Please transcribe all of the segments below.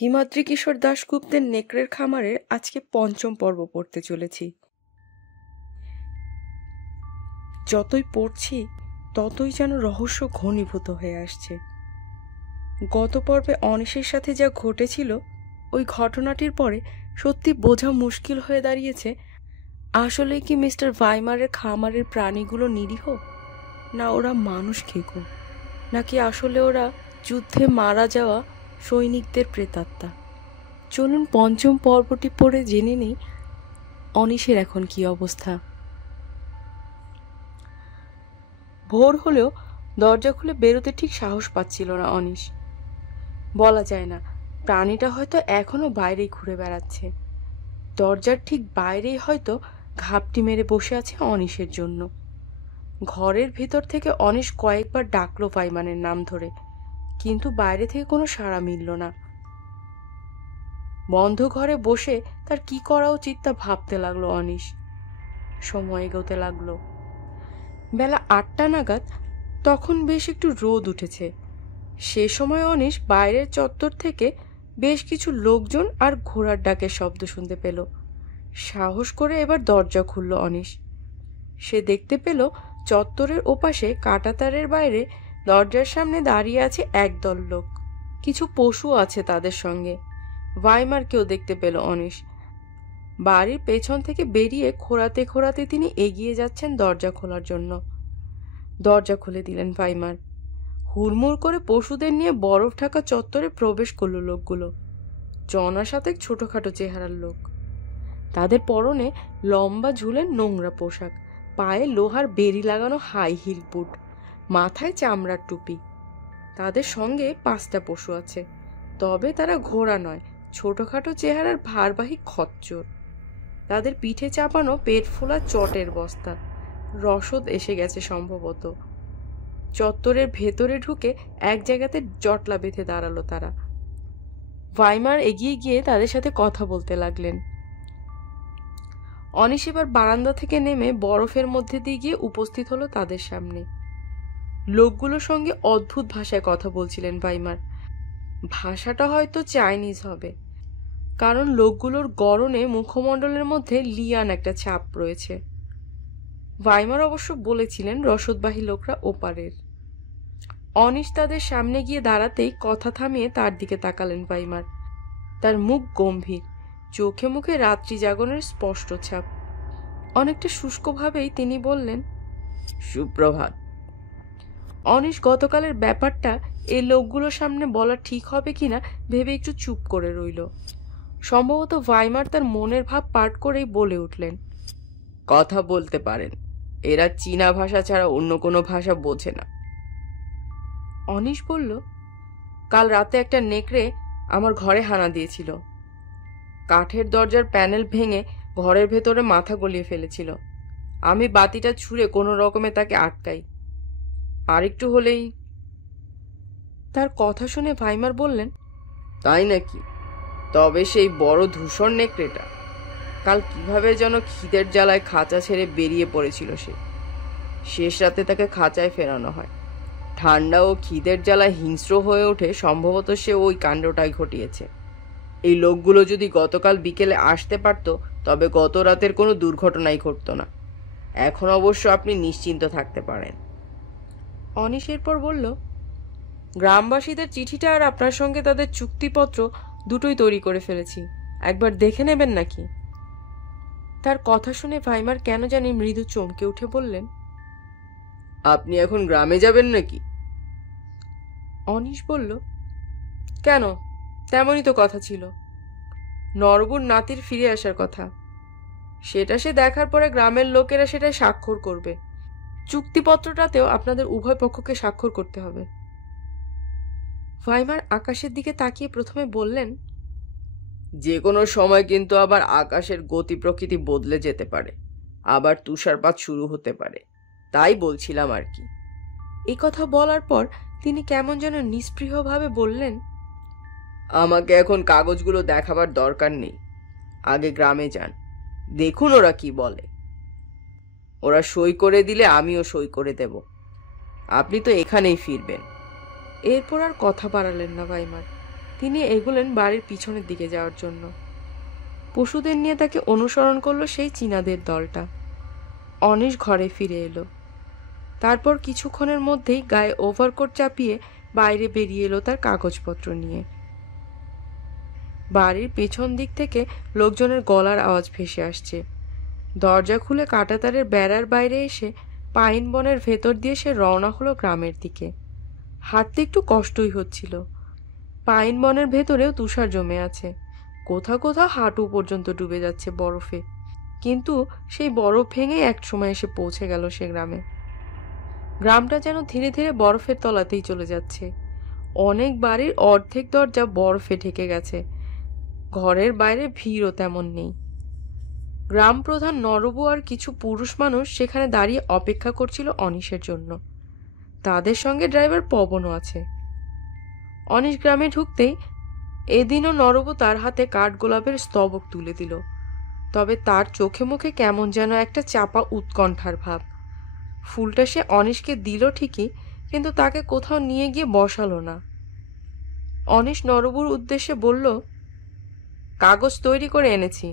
হিমাদ্রি কিশোর দাশগুপ্তের নেকড়ের খামারের আজকে পঞ্চম পর্ব পড়তে চলেছি। যতই পড়ছি ততই যেন রহস্য ঘনীভূত হয়ে আসছে। গত পর্বে অনিশের সাথে যা ঘটেছিল ওই ঘটনাটির পরে সত্যি বোঝা মুশকিল হয়ে দাঁড়িয়েছে, আসলে কি মিস্টার ভাইমারের খামারের প্রাণীগুলো নিরীহ, না ওরা মানুষ খেকো, নাকি আসলে ওরা যুদ্ধে মারা যাওয়া সৈনিকদের প্রেতাত্মা। চলুন পঞ্চম পর্বটি পড়ে জেনে নেই অনিশের এখন কি অবস্থা। ভোর হলেও দরজা খুলে বেরোতে ঠিক সাহস পাচ্ছিল না অনিশ। বলা যায় না, প্রাণীটা হয়তো এখনো বাইরেই ঘুরে বেড়াচ্ছে। দরজার ঠিক বাইরেই হয়তো ঘাপটি মেরে বসে আছে অনিশের জন্য। ঘরের ভিতর থেকে অনিশ কয়েকবার ডাকলো ভাইমানের নাম ধরে, কিন্তু বাইরে থেকে কোনো সাড়া মিলল না। বন্ধ ঘরে বসে তার কি করা উচিত তা ভাবতে লাগলো অনিশ। সময় এগোতে লাগলো। বেলা 8টা নাগাদ তখন বেশ একটু রোদ উঠেছে। সে সময় অনিশ বাইরের চত্বর থেকে বেশ কিছু লোকজন আর ঘোড়ার ডাকের শব্দ শুনতে পেল। সাহস করে এবার দরজা খুলল অনিশ। সে দেখতে পেল চত্বরের ওপাশে কাঁটাতারের বাইরে দরজার সামনে দাঁড়িয়ে আছে একদল লোক। কিছু পশু আছে তাদের সঙ্গে। ভাইমারকেও দেখতে পেল অনিশ। বাড়ির পেছন থেকে বেরিয়ে খোঁড়াতে খোঁড়াতে তিনি এগিয়ে যাচ্ছেন দরজা খোলার জন্য। দরজা খুলে দিলেন ভাইমার। হুড়মুড় করে পশুদের নিয়ে বরফ ঢাকা চত্বরে প্রবেশ করল লোকগুলো। জনাসাতেক ছোটখাটো চেহারার লোক। তাদের পরনে লম্বা ঝুলের নোংরা পোশাক, পায়ে লোহার বেড়ি লাগানো হাই হিল বুট, মাথায় চামড়ার টুপি। তাদের সঙ্গে 5টা পশু আছে, তবে তারা ঘোড়া নয়, ছোটখাটো চেহারার ভারবাহী খচ্চর। তাদের পিঠে চাপানো পেট ফোলা চটের বস্তা। রসদ এসে গেছে সম্ভবত। চত্বরের ভেতরে ঢুকে এক জায়গাতে জটলা বেঁধে দাঁড়ালো তারা। ভাইমার এগিয়ে গিয়ে তাদের সাথে কথা বলতে লাগলেন। অনিশ এবার বারান্দা থেকে নেমে বরফের মধ্যে দিয়ে গিয়ে উপস্থিত হলো তাদের সামনে। লোকগুলোর সঙ্গে অদ্ভুত ভাষায় কথা বলছিলেন ভাইমার। ভাষাটা হয়তো চাইনিজ হবে, কারণ লোকগুলোর গড়নে মুখমণ্ডলের মধ্যে লিয়ান একটা ছাপ রয়েছে। ভাইমার অবশ্য বলেছিলেন রসদবাহী লোকরা ওপারের। অনিশ তাদের সামনে গিয়ে দাঁড়াতেই কথা থামিয়ে তার দিকে তাকালেন ভাইমার। তার মুখ গম্ভীর, চোখে মুখে রাত্রি জাগরণের স্পষ্ট ছাপ। অনেকটা শুষ্কভাবেই তিনি বললেন, সুপ্রভাত। অনিশ গতকালের ব্যাপারটা এই লোকগুলোর সামনে বলা ঠিক হবে কিনা ভেবে একটু চুপ করে রইল। সম্ভবত ভাইমার তার মনের ভাব পাঠ করেই বলে উঠলেন, কথা বলতে পারেন, এরা চীনা ভাষা ছাড়া অন্য কোনো ভাষা বোঝে না। অনিশ বলল, কাল রাতে একটা নেকড়ে আমার ঘরে হানা দিয়েছিল। কাঠের দরজার প্যানেল ভেঙে ঘরের ভেতরে মাথা গলিয়ে ফেলেছিল। আমি বাতিটা ছুঁড়ে কোনো রকমে তাকে আটকাই। আর একটু হলেই। তার কথা শুনে ভাইমার বললেন, তাই নাকি? তবে সেই বড় ধূসর নেকড়েটা কাল কিভাবে যেন খিদের জ্বালায় খাঁচা ছেড়ে বেরিয়ে পড়েছিল। শেষ রাতে তাকে খাঁচায় ফেরানো হয়। ঠান্ডা ও খিদের জ্বালায় হিংস্র হয়ে ওঠে, সম্ভবত সে ওই কাণ্ডটাই ঘটিয়েছে। এই লোকগুলো যদি গতকাল বিকেলে আসতে পারত তবে গত রাতের কোনো দুর্ঘটনাই ঘটত না। এখন অবশ্য আপনি নিশ্চিন্ত থাকতে পারেন। অনিশ এরপর বলল, গ্রামবাসীদের চিঠিটা আর আপনার সঙ্গে তাদের চুক্তিপত্র দুটোই তৈরি করে ফেলেছি, একবার দেখে নেবেন নাকি? তার কথা শুনে ভাইমার কেন জানি মৃদু চমকে উঠে বললেন, আপনি এখন গ্রামে যাবেন নাকি? অনিশ বলল, কেন, তেমনই তো কথা ছিল। নরবুর নাতির ফিরে আসার কথা। সেটা সে দেখার পরে গ্রামের লোকেরা সেটাই স্বাক্ষর করবে। চুক্তিপত্রটাতেও আপনাদের উভয় পক্ষকে স্বাক্ষর করতে হবে। ভাইমার আকাশের দিকে তাকিয়ে প্রথমে বললেন, যে কোনো সময় কিন্তু আবার আকাশের গতি প্রকৃতি বদলে যেতে পারে, আবার তুষারপাত শুরু হতে পারে, তাই বলছিলাম আর কি। এই কথা বলার পর তিনি কেমন যেন নিস্পৃহভাবে বললেন, আমাকে এখন কাগজগুলো দেখাবার দরকার নেই, আগে গ্রামে যান, দেখুন ওরা কি বলে। ওরা সই করে দিলে আমিও সই করে দেব। আপনি তো এখানেই ফিরবেন। এরপর আর কথা বাড়ালেন না ভাইমার। তিনি এগোলেন বাড়ির পিছনের দিকে যাওয়ার জন্য। পশুদের নিয়ে তাকে অনুসরণ করলো সেই চীনাদের দলটা। অনিশ ঘরে ফিরে এলো। তারপর কিছুক্ষণের মধ্যেই গায়ে ওভারকোট চাপিয়ে বাইরে বেরিয়ে এলো তার কাগজপত্র নিয়ে। বাড়ির পেছন দিক থেকে লোকজনের গলার আওয়াজ ভেসে আসছে। দরজা খুলে কাঁটাতারের বেড়ার বাইরে এসে পাইন বনের ভেতর দিয়ে সে রওনা হলো গ্রামের দিকে। হাঁটতে একটু কষ্টই হচ্ছিল। পাইন বনের ভেতরেও তুষার জমে আছে, কোথাও কোথাও হাঁটু পর্যন্ত ডুবে যাচ্ছে বরফে, কিন্তু সেই বরফ ভেঙে এক সময় এসে পৌঁছে গেল সে গ্রামে। গ্রামটা যেন ধীরে ধীরে বরফের তলাতেই চলে যাচ্ছে। অনেক বাড়ির অর্ধেক দরজা বরফে ঢেকে গেছে, ঘরের বাইরে ভিড়ও তেমন নেই। গ্রাম প্রধান নরবু আর কিছু পুরুষ মানুষ সেখানে দাঁড়িয়ে অপেক্ষা করছিল অনিশের জন্য। তাদের সঙ্গে ড্রাইভার পবনও আছে। অনিশ গ্রামে ঢুকতেই এদিনও নরবু তার হাতে কাঠগোলাপের স্তবক তুলে দিল, তবে তার চোখে মুখে কেমন যেন একটা চাপা উৎকণ্ঠার ভাব। ফুলটা সে অনিশকে দিল ঠিকই, কিন্তু তাকে কোথাও নিয়ে গিয়ে বসালো না। অনিশ নরবুর উদ্দেশ্যে বলল, কাগজ তৈরি করে এনেছি,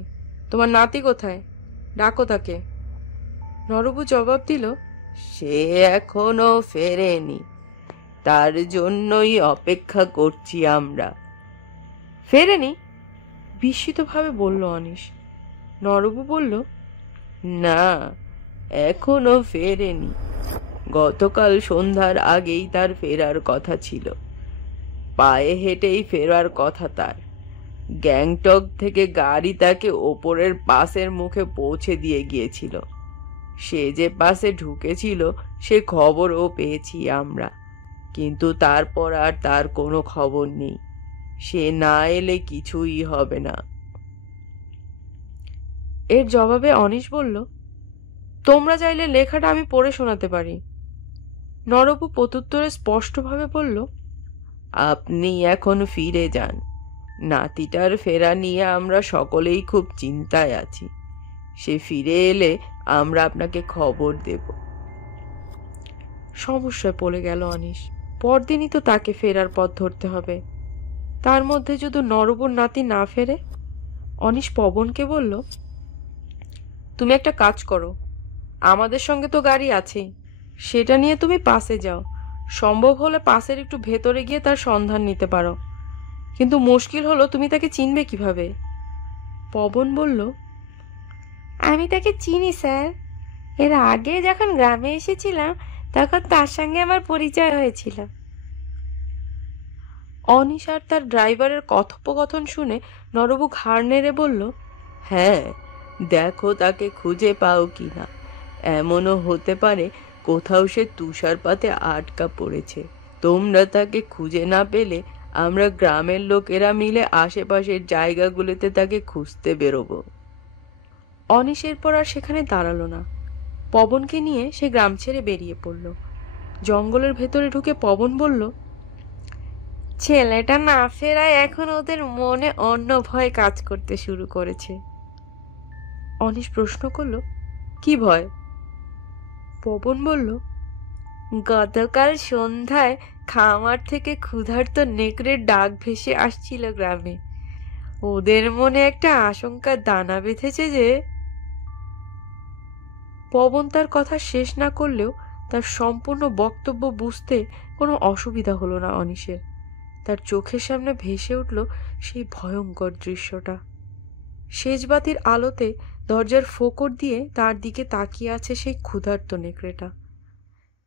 তোমার নাতি কোথায়? ডাকো তাকে। নরবু জবাব দিল, সে এখনো ফেরেনি, তার জন্যই অপেক্ষা করছি আমরা। ফেরেনি? বিস্মিতভাবে বলল অনিশ। নরবু বলল, না, এখনো ফেরেনি। গতকাল সন্ধ্যার আগেই তার ফেরার কথা ছিল। পায়ে হেঁটেই ফেরার কথা তার। গ্যাংটক থেকে গাড়ি তাকে ওপরের পাসের মুখে পৌঁছে দিয়ে গিয়েছিল। সে যে পাসে ঢুকেছিল সে খবরও পেয়েছি আমরা, কিন্তু তারপর আর তার কোনো খবর নেই। সে না এলে কিছুই হবে না। এর জবাবে অনিশ বলল, তোমরা চাইলে লেখাটা আমি পড়ে শোনাতে পারি। নরবু প্রত্যুত্তরে স্পষ্টভাবে বলল, আপনি এখন ফিরে যান। নাতিটার ফেরা নিয়ে আমরা সকলেই খুব চিন্তায় আছি। সে ফিরে এলে আমরা আপনাকে খবর দেব। সমস্যায় পড়ে গেল অনিশ। পরদিনই তো তাকে ফেরার পথ ধরতে হবে। তার মধ্যে যদি নরবুর নাতি না ফেরে? অনিশ পবনকে বলল, তুমি একটা কাজ করো, আমাদের সঙ্গে তো গাড়ি আছেই, সেটা নিয়ে তুমি পাসে যাও। সম্ভব হলে পাসের একটু ভেতরে গিয়ে তার সন্ধান নিতে পারো, কিন্তু মুশকিল হলো তুমি তাকে চিনবে কিভাবে? পবন বলল, আমি তাকে চিনি স্যার। এর আগে যখন গ্রামে এসেছিলাম তখন তার সঙ্গে আমার পরিচয় হয়েছিল। অনিশ আর তার ড্রাইভারের কথোপকথন শুনে নরবু ঘাড় নেড়ে বলল, হ্যাঁ, দেখো তাকে খুঁজে পাও কিনা। এমনও হতে পারে কোথাও সে তুষারপাতে আটকা পড়েছে। তোমরা তাকে খুঁজে না পেলে আমরা গ্রামের লোকেরা মিলে আশেপাশের জায়গাগুলোতে তাকে খুঁজতে বেরোবো। অনিশ এরপর আর সেখানে দাঁড়ালো না। পবনকে নিয়ে সে গ্রাম ছেড়ে বেরিয়ে পড়ল। জঙ্গলের ভেতরে ঢুকে পবন বলল, ছেলেটা না ফেরায় এখন ওদের মনে অন্য ভয় কাজ করতে শুরু করেছে। অনিশ প্রশ্ন করল, কি ভয়? পবন বলল, গতকাল সন্ধ্যায় খামার থেকে ক্ষুধার্ত নেকড়ের ডাক ভেসে আসছিল গ্রামে। ওদের মনে একটা আশঙ্কার দানা বেঁধেছে যে। পবন তার কথা শেষ না করলেও তার সম্পূর্ণ বক্তব্য বুঝতে কোনো অসুবিধা হলো না অনিশের। তার চোখের সামনে ভেসে উঠল সেই ভয়ঙ্কর দৃশ্যটা। সেজবাতির আলোতে দরজার ফোকর দিয়ে তার দিকে তাকিয়ে আছে সেই ক্ষুধার্ত নেকড়েটা।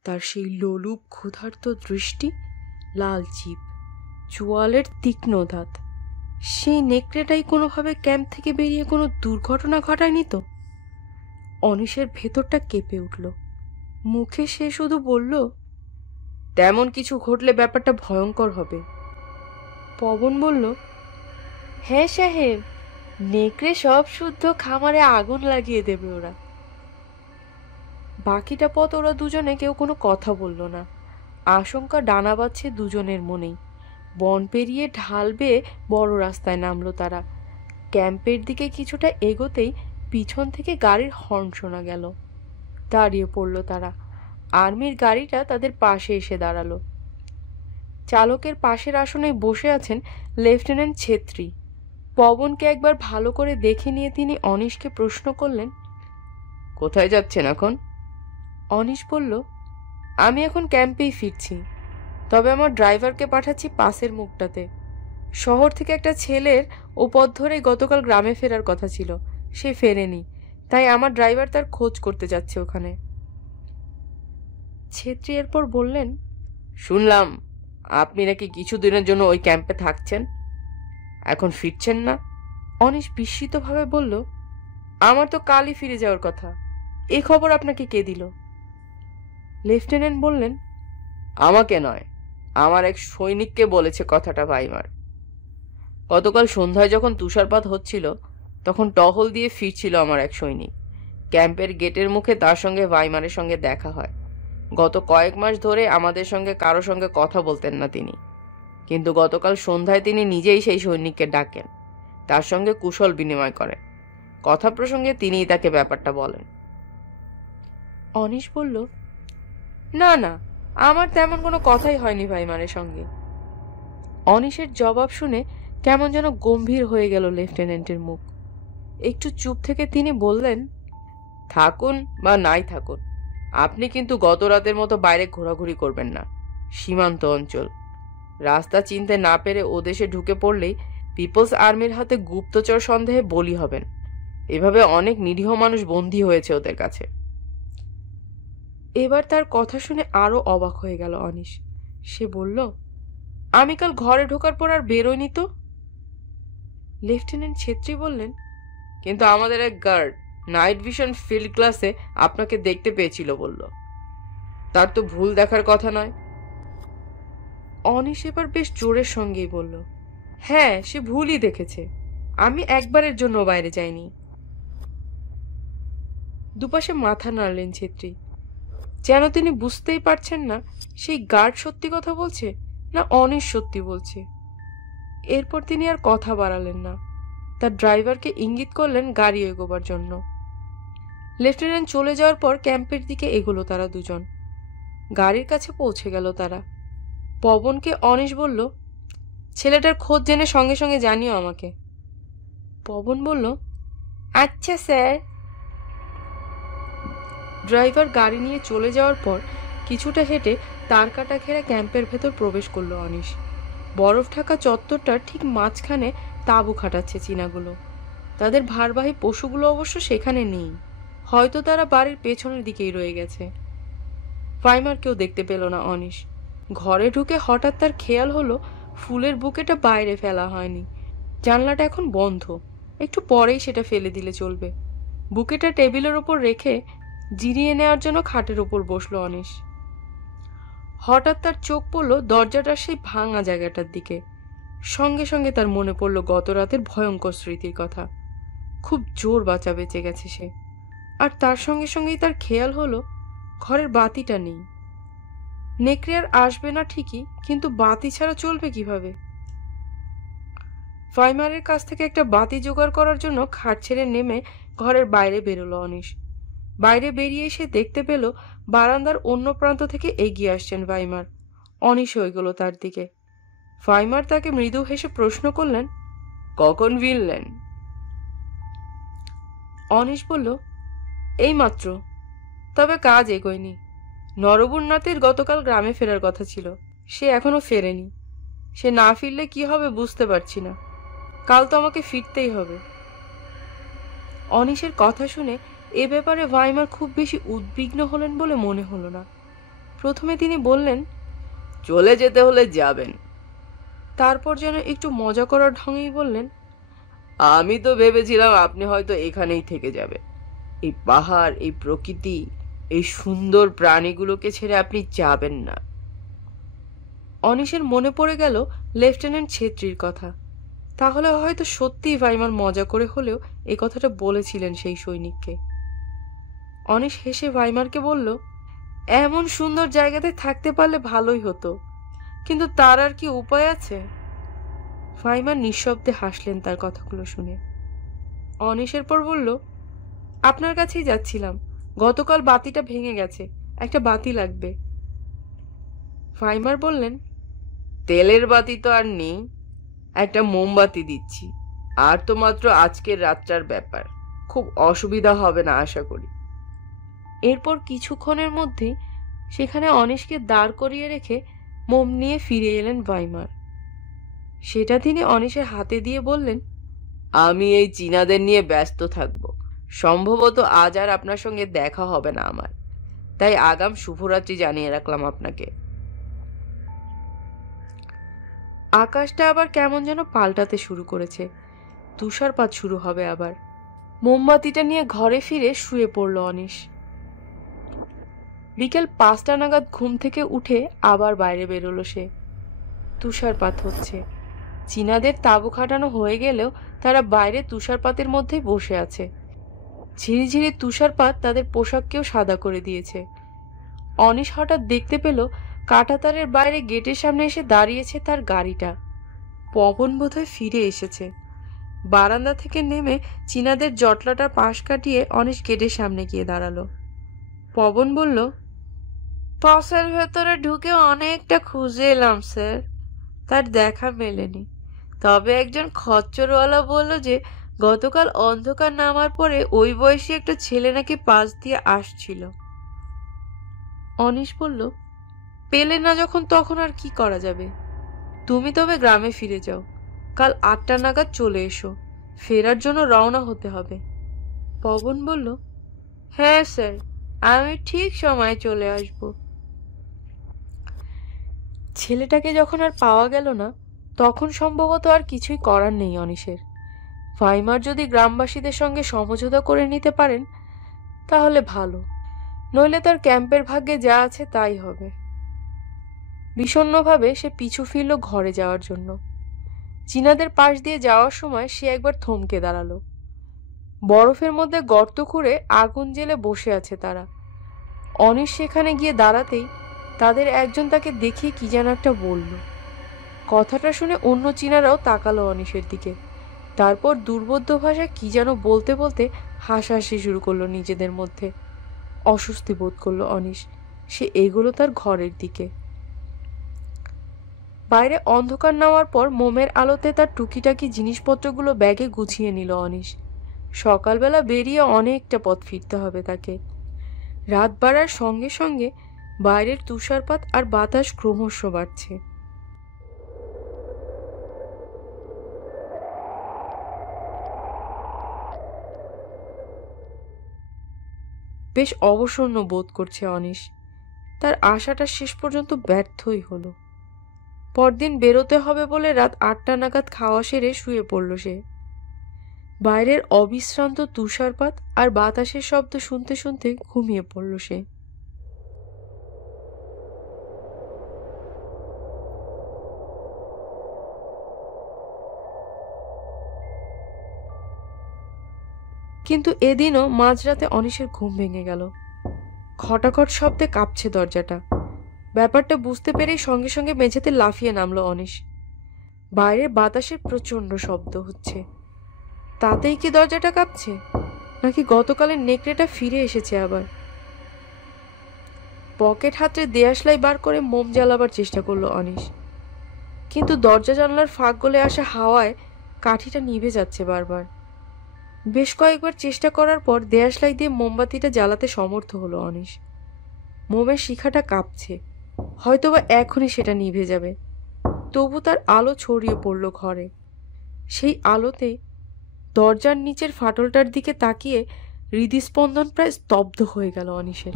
তার সেই লোলুপ ক্ষুধার্ত দৃষ্টি, লাল জিভ, চোয়ালের তীক্ষ্ণ দাঁত। সেই নেকড়েটাই কোনোভাবে ক্যাম্প থেকে বেরিয়ে কোনো দুর্ঘটনা ঘটায়নি তো? অনিশের ভেতরটা কেঁপে উঠল। মুখে সে শুধু বলল, তেমন কিছু ঘটলে ব্যাপারটা ভয়ঙ্কর হবে। পবন বলল, হ্যাঁ সাহেব, নেকড়ে সব শুদ্ধ খামারে আগুন লাগিয়ে দেবে ওরা। বাকিটা পথ ওরা দুজনে কেউ কোনো কথা বলল না। আশঙ্কা ডানা বাঁধছে দুজনের মনেই। বন পেরিয়ে ঢাল বেয়ে বড় রাস্তায় নামলো তারা। ক্যাম্পের দিকে কিছুটা এগোতেই পিছন থেকে গাড়ির হর্ন শোনা গেল। দাঁড়িয়ে পড়ল তারা। আর্মির গাড়িটা তাদের পাশে এসে দাঁড়ালো। চালকের পাশের আসনে বসে আছেন লেফটেন্যান্ট ছেত্রী। পবনকে একবার ভালো করে দেখে নিয়ে তিনি অনিশকে প্রশ্ন করলেন, কোথায় যাচ্ছেন এখন? অনিশ বলল, আমি এখন ক্যাম্পেই ফিরছি, তবে আমার ড্রাইভারকে পাঠাচ্ছি পাশের মুখটাতে। শহর থেকে একটা ছেলের ও পথ ধরেই গতকাল গ্রামে ফেরার কথা ছিল, সে ফেরেনি, তাই আমার ড্রাইভার তার খোঁজ করতে যাচ্ছে ওখানে। ছেত্রী এরপর বললেন, শুনলাম আপনি নাকি কিছুদিনের জন্য ওই ক্যাম্পে থাকছেন, এখন ফিরছেন না? অনিশ বিস্মিতভাবে বলল, আমার তো কালই ফিরে যাওয়ার কথা, এই খবর আপনাকে কে দিল? লেফটেন্যান্ট বললেন, আমাকে নয়, আমার এক সৈনিককে বলেছে কথাটা ভাইমার। গতকাল সন্ধ্যায় যখন তুষারপাত হচ্ছিল তখন টহল দিয়ে ফিরছিল আমার এক সৈনিক। ক্যাম্পের গেটের মুখে তার সঙ্গে ভাইমারের সঙ্গে দেখা হয়। গত কয়েক মাস ধরে আমাদের সঙ্গে কারো সঙ্গে কথা বলতেন না তিনি, কিন্তু গতকাল সন্ধ্যায় তিনি নিজেই সেই সৈনিককে ডাকেন, তার সঙ্গে কুশল বিনিময় করেন। কথা প্রসঙ্গে তিনিই তাকে ব্যাপারটা বলেন। অনিশ বলল, না না, আমার তেমন কোনো কথাই হয়নি ভাইমারের সঙ্গে। অনিশের জবাব শুনে কেমন যেন গম্ভীর হয়ে গেল লেফটেন্যান্টের মুখ। একটু চুপ থেকে তিনি বললেন, থাকুন বা নাই থাকুন, আপনি কিন্তু গত রাতের মতো বাইরে ঘোরাঘুরি করবেন না। সীমান্ত অঞ্চল, রাস্তা চিনতে না পেরে ও দেশে ঢুকে পড়লেই পিপলস আর্মির হাতে গুপ্তচর সন্দেহে বলি হবেন। এভাবে অনেক নিরীহ মানুষ বন্দী হয়েছে ওদের কাছে। এবার তার কথা শুনে আরো অবাক হয়ে গেল অনিশ। সে বলল, আমি কাল ঘরে ঢোকার পর আর বেরোয়নি তো। লেফটেন্যান্ট ছেত্রী বললেন, কিন্তু আমাদের এক গার্ড নাইট ভিশন ফিল্ড ক্লাসে আপনাকে দেখতে পেয়েছিল বলল, তার তো ভুল দেখার কথা নয়। অনিশ এবার বেশ জোরের সঙ্গেই বলল, হ্যাঁ, সে ভুলই দেখেছে, আমি একবারের জন্য বাইরে যাইনি। দুপাশে মাথা নাড়লেন ছেত্রী, যেন তিনি বুঝতেই পারছেন না সেই গার্ড সত্যি কথা বলছে না অনিশ সত্যি বলছে। এরপর তিনি আর কথা বাড়ালেন না, তার ড্রাইভারকে ইঙ্গিত করলেন গাড়ি এগোবার জন্য। লেফটেন্যান্ট চলে যাওয়ার পর ক্যাম্পের দিকে এগোলো তারা দুজন। গাড়ির কাছে পৌঁছে গেল তারা। পবনকে অনিশ বলল, ছেলেটার খোঁজ জেনে সঙ্গে সঙ্গে জানিও আমাকে। পবন বলল, আচ্ছা স্যার। ড্রাইভার গাড়ি নিয়ে চলে যাওয়ার পর কিছুটা হেঁটে তার কাটা ঘেরা ক্যাম্পের ভেতর প্রবেশ করলো অনিশ। বরফ ঢাকা চত্বরটার ঠিক মাঝখানে তাঁবু খাটাচ্ছে চীনাগুলো। তাদের ভারবাহী পশুগুলো অবশ্য সেখানে নেই, হয়তো তারা বাড়ির পেছনের দিকেই রয়ে গেছে। ভাইমারকেও দেখতে পেল না অনিশ। ঘরে ঢুকে হঠাৎ তার খেয়াল হলো ফুলের বুকেটা বাইরে ফেলা হয়নি, জানলাটা এখন বন্ধ, একটু পরেই সেটা ফেলে দিলে চলবে। বুকেটা টেবিলের ওপর রেখে জিরিয়ে নেওয়ার জন্য খাটের ওপর বসলো অনিশ। হঠাৎ তার চোখ পড়ল দরজাটার সেই ভাঙা জায়গাটার দিকে। সঙ্গে সঙ্গে তার মনে পড়ল গত রাতের ভয়ঙ্কর স্মৃতির কথা। খুব জোর বাঁচা বেঁচে গেছে সে। আর তার সঙ্গে সঙ্গেই তার খেয়াল হলো ঘরের বাতিটা নেই। নেকড়ে আর আসবে না ঠিকই, কিন্তু বাতি ছাড়া চলবে কিভাবে? ভাইমারের কাছ থেকে একটা বাতি জোগাড় করার জন্য খাট ছেড়ে নেমে ঘরের বাইরে বেরোলো অনিশ। বাইরে বেরিয়ে এসে দেখতে পেল বারান্দার অন্য প্রান্ত থেকে এগিয়ে আসছেন ভাইমার। অনিশ হয়ে গেল তার দিকে। ভাইমার তাকে মৃদু হেসে প্রশ্ন করলেন, কখন ফিরলেন? অনিশ বলল, এইমাত্র, তবে কাজ এগোয়নি। নরবুর নাতির গতকাল গ্রামে ফেরার কথা ছিল, সে এখনো ফেরেনি। সে না ফিরলে কি হবে বুঝতে পারছি না। কাল তো আমাকে ফিরতেই হবে। অনিশের কথা শুনে এ ব্যাপারে ভাইমার খুব বেশি উদ্বিগ্ন হলেন বলে মনে হলো না। প্রথমে তিনি বললেন, চলে যেতে হলে যাবেন। তারপর যেন একটু মজা করার ঢঙেই বললেন, আমি তো ভেবেছিলাম আপনি হয়তো এখানেই থেকে যাবে। এই পাহাড়, এই প্রকৃতি, এই সুন্দর প্রাণীগুলোকে ছেড়ে আপনি যাবেন না। অনিশের মনে পড়ে গেল লেফটেন্যান্ট ছেত্রীর কথা। তাহলে হয়তো সত্যিই ভাইমার মজা করে হলেও এই কথাটা বলেছিলেন সেই সৈনিককে। অনিশ হেসে ভাইমারকে বলল, এমন সুন্দর জায়গাতে থাকতে পারলে ভালোই হতো, কিন্তু তার আর কি উপায় আছে? ভাইমার নিঃশব্দে হাসলেন তার কথাগুলো শুনে। অনিশের পর বলল, আপনার কাছেই যাচ্ছিলাম, গতকাল বাতিটা ভেঙে গেছে, একটা বাতি লাগবে। ভাইমার বললেন, তেলের বাতি তো আর নেই, একটা মোমবাতি দিচ্ছি। আর তো মাত্র আজকের রাতটার ব্যাপার, খুব অসুবিধা হবে না আশা করি। এরপর কিছুক্ষণের মধ্যেই সেখানে অনিশকে দাঁড় করিয়ে রেখে মোম নিয়ে ফিরে এলেন ভাইমার। সেটা তিনি অনিশের হাতে দিয়ে বললেন, আমি এই চীনাদের নিয়ে ব্যস্ত থাকব, সম্ভবত আজ আর আপনার সঙ্গে দেখা হবে না আমার, তাই আগাম শুভরাত্রি জানিয়ে রাখলাম আপনাকে। আকাশটা আবার কেমন যেন পাল্টাতে শুরু করেছে, তুষারপাত শুরু হবে আবার। মোমবাতিটা নিয়ে ঘরে ফিরে শুয়ে পড়ল অনিশ। বিকেল 5টা নাগাদ ঘুম থেকে উঠে আবার বাইরে বেরোলো সে। তুষারপাত হচ্ছে। চীনাদের তাঁবু খাটানো হয়ে গেলেও তারা বাইরে তুষারপাতের মধ্যেই বসে আছে। ঝিরিঝিরি তুষারপাত তাদের পোশাককেও সাদা করে দিয়েছে। অনিশ হঠাৎ দেখতে পেল কাঁটাতারের বাইরে গেটের সামনে এসে দাঁড়িয়েছে তার গাড়িটা। পবন বোধহয় ফিরে এসেছে। বারান্দা থেকে নেমে চীনাদের জটলাটার পাশ কাটিয়ে অনিশ গেটের সামনে গিয়ে দাঁড়ালো। পবন বলল, পসের ভেতরে ঢুকে অনেকটা খুঁজে এলাম স্যার, তার দেখা মেলেনি। তবে একজন খচ্চরওয়ালা বলল যে গতকাল অন্ধকার নামার পরে ওই বয়সী একটা ছেলে নাকি পাশ দিয়ে আসছিল। অনিশ বলল, পেলে না যখন তখন আর কি করা যাবে, তুমি তবে গ্রামে ফিরে যাও, কাল 8টা নাগাদ চলে এসো, ফেরার জন্য রওনা হতে হবে। পবন বলল, হ্যাঁ স্যার, আমি ঠিক সময়ে চলে আসব। ছেলেটাকে যখন আর পাওয়া গেল না, তখন সম্ভবত আর কিছুই করার নেই অনিশের। ভাইমার যদি গ্রামবাসীদের সঙ্গে সমঝোতা করে নিতে পারেন তাহলে ভালো, নইলে তার ক্যাম্পের ভাগ্যে যা আছে তাই হবে। বিষণ্ণভাবে সে পিছু ফিরল ঘরে যাওয়ার জন্য। চীনাদের পাশ দিয়ে যাওয়ার সময় সে একবার থমকে দাঁড়ালো। বরফের মধ্যে গর্ত খুঁড়ে আগুন জ্বেলে বসে আছে তারা। অনিশ সেখানে গিয়ে দাঁড়াতেই তাদের একজন তাকে দেখিয়ে কি যেন একটা বলল। কথাটা শুনে অন্য চীনারাও তাকালো অনিশের দিকে। তারপর দুর্বোধ্য ভাষায় কি যেন বলতে বলতে হাসাহাসি শুরু করলো নিজেদের মধ্যে। অস্বস্তি বোধ করলো অনিশ। সে এগোলো তার ঘরের দিকে। বাইরে অন্ধকার নামার পর মোমের আলোতে তার টুকিটাকি জিনিসপত্রগুলো ব্যাগে গুছিয়ে নিল অনিশ। সকালবেলা বেরিয়ে অনেকটা পথ ফিরতে হবে তাকে। রাত বাড়ার সঙ্গে সঙ্গে বাইরের তুষারপাত আর বাতাস ক্রমশ বাড়ছে। বেশ অবসন্ন বোধ করছে অনিশ। তার আশাটা শেষ পর্যন্ত ব্যর্থই হলো। পরদিন বেরোতে হবে বলে রাত 8টা নাগাদ খাওয়া সেরে শুয়ে পড়ল সে। বাইরের অবিশ্রান্ত তুষারপাত আর বাতাসের শব্দ শুনতে শুনতে ঘুমিয়ে পড়ল সে। কিন্তু এদিনও মাঝরাতে অনিশের ঘুম ভেঙে গেল। খটাখট শব্দে কাঁপছে দরজাটা। ব্যাপারটা বুঝতে পেরেই সঙ্গে সঙ্গে মেঝেতে লাফিয়ে নামলো অনিশ। বাইরে বাতাসের প্রচন্ড শব্দ হচ্ছে। তাতেই কি দরজাটা কাঁপছে, নাকি গতকালের নেকড়েটা ফিরে এসেছে আবার? পকেট হাতে দেয়াশলাই বার করে মোম জ্বালাবার চেষ্টা করলো অনিশ, কিন্তু দরজা জানলার ফাঁক গলে আসা হাওয়ায় কাঠিটা নিভে যাচ্ছে বারবার। বেশ কয়েকবার চেষ্টা করার পর দেয়াশলাই দিয়ে মোমবাতিটা জ্বালাতে সমর্থ হলো অনিশ। মোমের শিখাটা কাঁপছে, হয়তোবা এখনই সেটা নিভে যাবে। তবু তার আলো ছড়িয়ে পড়ল ঘরে। সেই আলোতে দরজার নিচের ফাটলটার দিকে তাকিয়ে হৃদস্পন্দন প্রায় স্তব্ধ হয়ে গেল অনিশের।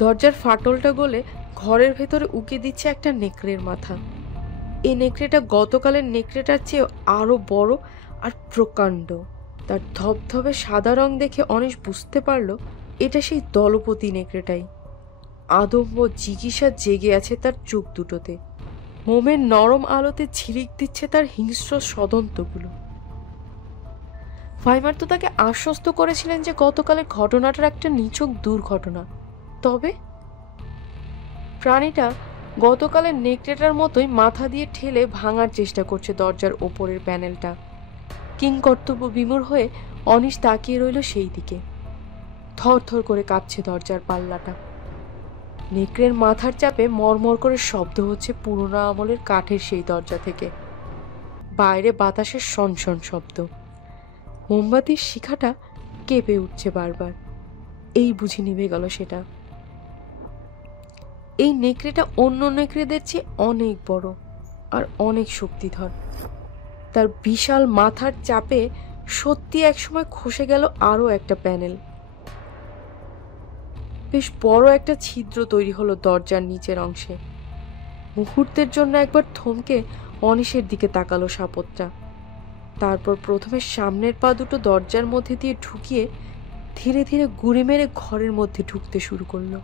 দরজার ফাটলটা গলে ঘরের ভেতরে উকি দিচ্ছে একটা নেকড়ের মাথা। এই নেকড়েটা গতকালের নেকড়েটার চেয়ে আরো বড় আর প্রকাণ্ড। তার ধবধবে সাদা রং দেখে অনিশ বুঝতে পারল এটা সেই দলপতি নেকড়েটাই। আদম্য জিজ্ঞাসা জেগে আছে তার চোখ দুটোতে। মোমের নরম আলোতে ঝিলিক দিচ্ছে তার হিংস্র সদন্তগুলো। ভাইমার তো তাকে আশ্বস্ত করেছিলেন যে গতকালের ঘটনাটার একটা নিছক দুর্ঘটনা। তবে প্রাণীটা গতকালের নেকড়েটার মতোই মাথা দিয়ে ঠেলে ভাঙার চেষ্টা করছে দরজার ওপরের প্যানেলটা। কিংকর্তব্য বিমূঢ় হয়ে অনিশ তাকিয়ে রইল সেই দিকে। থর থর করে কাঁপছে দরজার পাল্লাটা। নেকড়ের মাথার চাপে মরমর করে শব্দ হচ্ছে পুরোনো আমলের কাঠের সেই দরজা থেকে। বাইরে বাতাসের সনসন শব্দ, মোমবাতির শিখাটা কেঁপে উঠছে বারবার। এই বুঝি নিভে গেল সেটা। এই নেকড়েটা অন্য নেকড়েদের চেয়ে অনেক বড় আর অনেক শক্তিধর। তার বিশাল মাথার চাপে সত্যি একসময় খসে গেল আরো একটা প্যানেল। বেশ বড় একটা ছিদ্র তৈরি হলো দরজার নিচের অংশে। মুহূর্তের জন্য একবার থমকে অনিশের দিকে তাকালো সাপোতটা। তারপর প্রথমে সামনের পা দুটো দরজার মধ্যে দিয়ে ঢুকিয়ে ধীরে ধীরে গুড়ি মেরে ঘরের মধ্যে ঢুকতে শুরু করলো।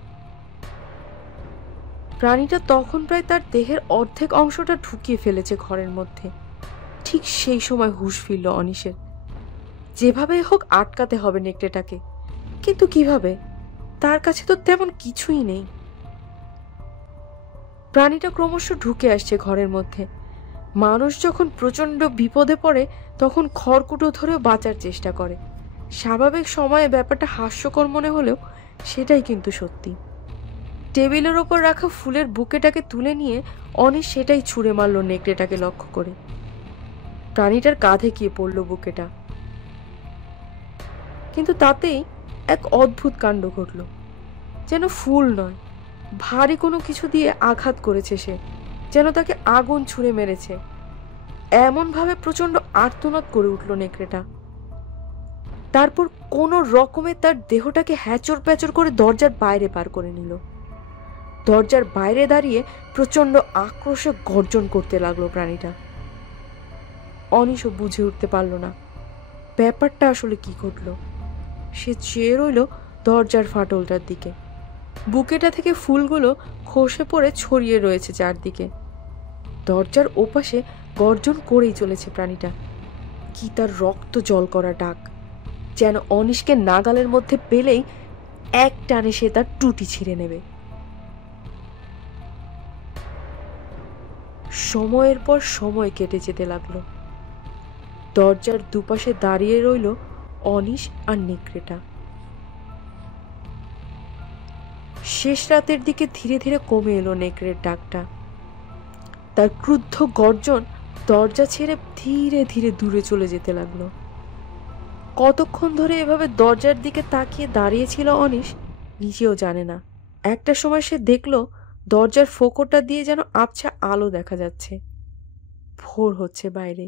প্রাণীটা তখন প্রায় তার দেহের অর্ধেক অংশটা ঢুকিয়ে ফেলেছে ঘরের মধ্যে। ঠিক সেই সময় হুঁশ ফিরল অনিশের। যেভাবে হোক আটকাতে হবে নেকড়েটাকে, কিন্তু কিভাবে? তার কাছে তো তেমন কিছুই নেই। প্রাণীটা ক্রমশ ঢুকে আসছে ঘরের মধ্যে। মানুষ যখন প্রচন্ড বিপদে পড়ে তখন খড়কুটো ধরেও বাঁচার চেষ্টা করে। স্বাভাবিক সময়ে ব্যাপারটা হাস্যকর মনে হলেও সেটাই কিন্তু সত্যি। টেবিলের ওপর রাখা ফুলের বুকেটাকে তুলে নিয়ে অনিশ সেটাই ছুঁড়ে মারল নেকড়েটাকে লক্ষ্য করে। প্রাণীটার কাঁধে গিয়ে পড়ল বুকেটা, কিন্তু তাতেই এক অদ্ভুত কাণ্ড ঘটল। যেন ফুল নয়, ভারী কোনো কিছু দিয়ে আঘাত করেছে সে, যেন তাকে আগুন ছুঁড়ে মেরেছে। এমনভাবে প্রচন্ড আর্তনাদ করে উঠল নেকড়েটা। তারপর কোনো রকমে তার দেহটাকে হ্যাচর প্যাচর করে দরজার বাইরে পার করে নিল। দরজার বাইরে দাঁড়িয়ে প্রচন্ড আক্রোশে গর্জন করতে লাগলো প্রাণীটা। অনিশও বুঝে উঠতে পারল না ব্যাপারটা আসলে কি ঘটল। সে চেয়ে রইল দরজার ফাটলটার দিকে। বুকেটা থেকে ফুলগুলো খসে পড়ে ছড়িয়ে রয়েছে চারদিকে। দরজার ওপাশে গর্জন করেই চলেছে প্রাণীটা। কি তার রক্ত জল করা ডাক! যেন অনিশকে নাগালের মধ্যে পেলেই এক টানে সে তার টুটি ছিঁড়ে নেবে। সময়ের পর সময় কেটে যেতে লাগলো। দরজার দুপাশে দাঁড়িয়ে রইল অনিশ আর নেকড়েটা। শেষ রাতের দিকে ধীরে ধীরে কমে এলো নেকড়ের ডাকটা। তার ক্রুদ্ধ গর্জন দরজা ছেড়ে ধীরে ধীরে দূরে চলে যেতে লাগলো। কতক্ষণ ধরে এভাবে দরজার দিকে তাকিয়ে দাঁড়িয়েছিল অনিশ নিজেও জানে না। একটা সময় সে দেখলো দরজার ফোকরটা দিয়ে যেন আবছা আলো দেখা যাচ্ছে। ভোর হচ্ছে বাইরে।